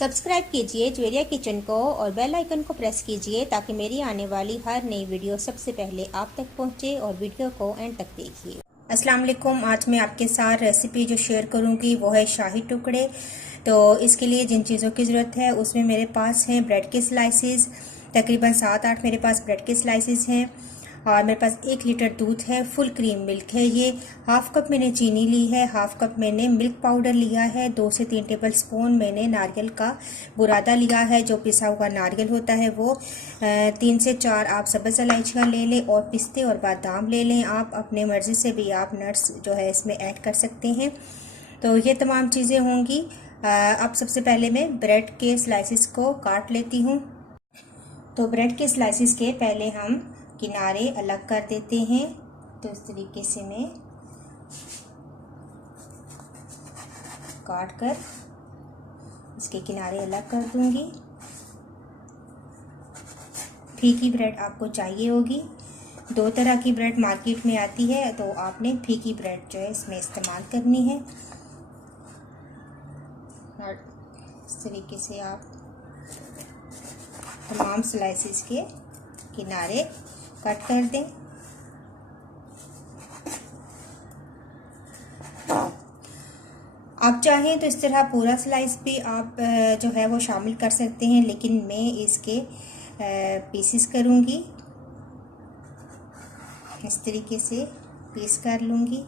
Subscribe कीजिए Javeria kitchen को और बेल आइकन को प्रेस कीजिए ताकि मेरी आने वाली हर नई वीडियो सबसे पहले आप तक पहुंचे और वीडियो को एंड तक देखिए। अस्सलाम वालेकुम। आज मैं आपके साथ रेसिपी जो शेयर करूंगी वो है शाही टुकड़े। तो इसके लिए जिन चीज़ों की ज़रूरत है उसमें मेरे पास हैं ब्रेड के स्लाइसेस, तकरीबन 7-8 मेरे पास ब्रेड के स्लाइसेस हैं और मेरे पास 1 लीटर दूध है, फुल क्रीम मिल्क है। ये हाफ कप मैंने चीनी ली है, हाफ कप मैंने मिल्क पाउडर लिया है, 2 से 3 टेबल स्पून मैंने नारियल का बुरादा लिया है, जो पिसा हुआ नारियल होता है वो। 3 से 4 आप सब्ज़ इलायचियाँ ले लें और पिस्ते और बादाम ले लें। आप अपने मर्ज़ी से भी आप नट्स जो है इसमें ऐड कर सकते हैं। तो ये तमाम चीज़ें होंगी। अब सबसे पहले मैं ब्रेड के स्लाइसिस को काट लेती हूँ। तो ब्रेड के स्लाइसिस के पहले हम किनारे अलग कर देते हैं। तो इस तरीके से मैं काट कर इसके किनारे अलग कर दूंगी। फीकी ब्रेड आपको चाहिए होगी। 2 तरह की ब्रेड मार्केट में आती है, तो आपने फीकी ब्रेड जो है इसमें इस्तेमाल करनी है। और इस तरीके से आप तमाम स्लाइसिस के किनारे कट कर दें। आप चाहें तो इस तरह पूरा स्लाइस भी आप जो है वो शामिल कर सकते हैं, लेकिन मैं इसके पीसेस करूंगी। इस तरीके से पीस कर लूंगी।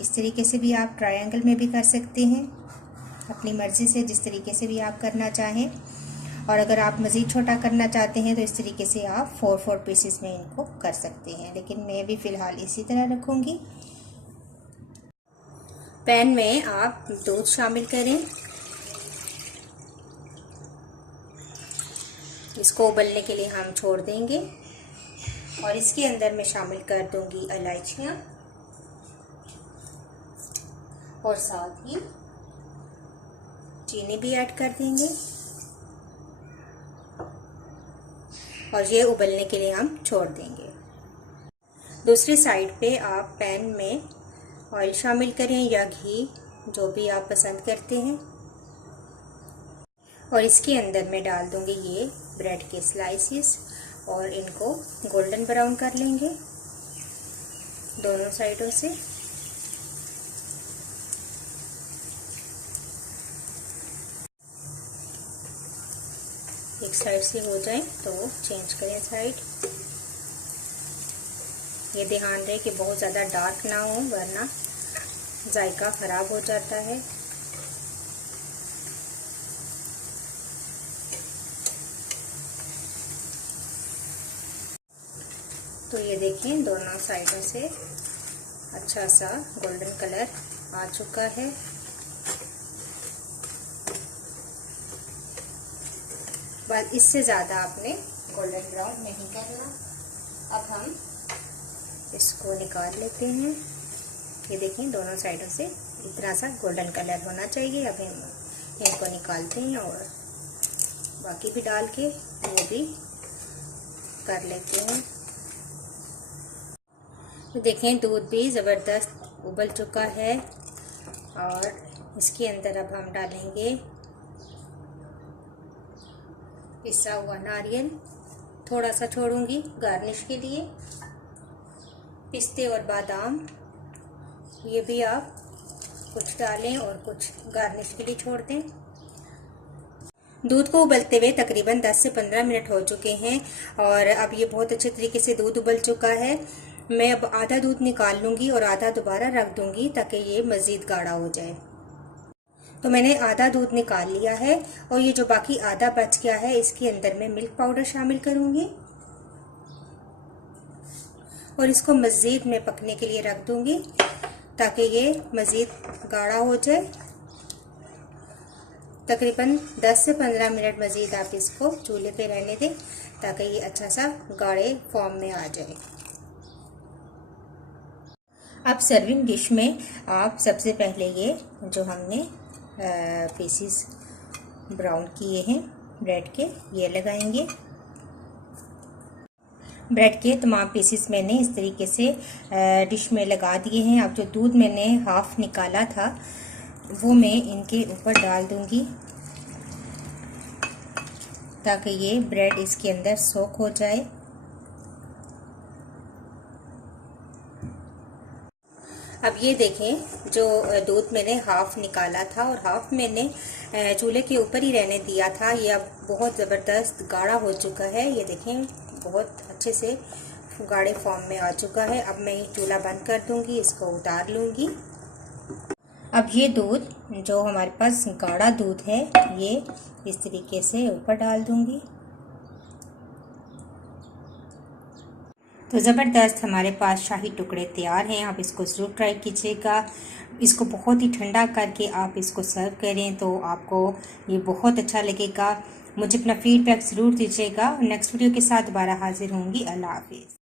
इस तरीके से भी आप ट्रायंगल में भी कर सकते हैं, अपनी मर्ज़ी से जिस तरीके से भी आप करना चाहें। और अगर आप मज़ीद छोटा करना चाहते हैं तो इस तरीके से आप 4-4 पीसेस में इनको कर सकते हैं, लेकिन मैं भी फ़िलहाल इसी तरह रखूँगी। पैन में आप दूध शामिल करें। इसको उबलने के लिए हम छोड़ देंगे और इसके अंदर मैं शामिल कर दूंगी इलायचियाँ और साथ ही चीनी भी ऐड कर देंगे और ये उबलने के लिए हम छोड़ देंगे। दूसरी साइड पे आप पैन में ऑयल शामिल करें या घी, जो भी आप पसंद करते हैं, और इसके अंदर मैं डाल दूंगी ये ब्रेड के स्लाइसेस और इनको गोल्डन ब्राउन कर लेंगे दोनों साइडों से। एक साइड से हो जाए तो चेंज करें साइड। ये ध्यान रहे कि बहुत ज़्यादा डार्क ना हो, वरना जायका ख़राब हो जाता है। तो ये देखें दोनों साइडों से अच्छा सा गोल्डन कलर आ चुका है। बस इससे ज़्यादा आपने गोल्डन ब्राउन नहीं करना। अब हम इसको निकाल लेते हैं। ये देखें दोनों साइडों से इतना सा गोल्डन कलर होना चाहिए। अब हम इनको निकालते हैं और बाकी भी डाल के वो भी कर लेते हैं। तो देखें दूध भी ज़बरदस्त उबल चुका है और इसके अंदर अब हम डालेंगे पिसा हुआ नारियल। थोड़ा सा छोड़ूंगी गार्निश के लिए। पिस्ते और बादाम ये भी आप कुछ डालें और कुछ गार्निश के लिए छोड़ दें। दूध को उबलते हुए तकरीबन 10 से 15 मिनट हो चुके हैं और अब ये बहुत अच्छे तरीके से दूध उबल चुका है। मैं अब आधा दूध निकाल लूँगी और आधा दोबारा रख दूँगी ताकि ये मज़ीद गाढ़ा हो जाए। तो मैंने आधा दूध निकाल लिया है और ये जो बाकी आधा बच गया है इसके अंदर मैं मिल्क पाउडर शामिल करूँगी और इसको मज़ीद में पकने के लिए रख दूँगी ताकि ये मज़ीद गाढ़ा हो जाए। तकरीबन 10 से 15 मिनट मज़ीद आप इसको चूल्हे पे रहने दें ताकि ये अच्छा सा गाढ़े फॉर्म में आ जाए। अब सर्विंग डिश में आप सबसे पहले ये जो हमने पीसीस ब्राउन किए हैं ब्रेड के, ये लगाएंगे। ब्रेड के तमाम पीसेस मैंने इस तरीके से डिश में लगा दिए हैं। अब जो दूध मैंने हाफ निकाला था वो मैं इनके ऊपर डाल दूंगी ताकि ये ब्रेड इसके अंदर सोक हो जाए। अब ये देखें, जो दूध मैंने हाफ निकाला था और हाफ मैंने चूल्हे के ऊपर ही रहने दिया था, ये अब बहुत ज़बरदस्त गाढ़ा हो चुका है। ये देखें, बहुत अच्छे से गाढ़े फॉर्म में आ चुका है। अब मैं चूल्हा बंद कर दूंगी, इसको उतार लूंगी। अब ये दूध, जो हमारे पास गाढ़ा दूध है, ये इस तरीके से ऊपर डाल दूंगी। तो ज़बरदस्त हमारे पास शाही टुकड़े तैयार हैं। आप इसको ज़रूर ट्राई कीजिएगा। इसको बहुत ही ठंडा करके आप इसको सर्व करें तो आपको ये बहुत अच्छा लगेगा। मुझे अपना फीडबैक ज़रूर दीजिएगा। नेक्स्ट वीडियो के साथ दोबारा हाजिर होंगी। अल्लाह हाफिज़।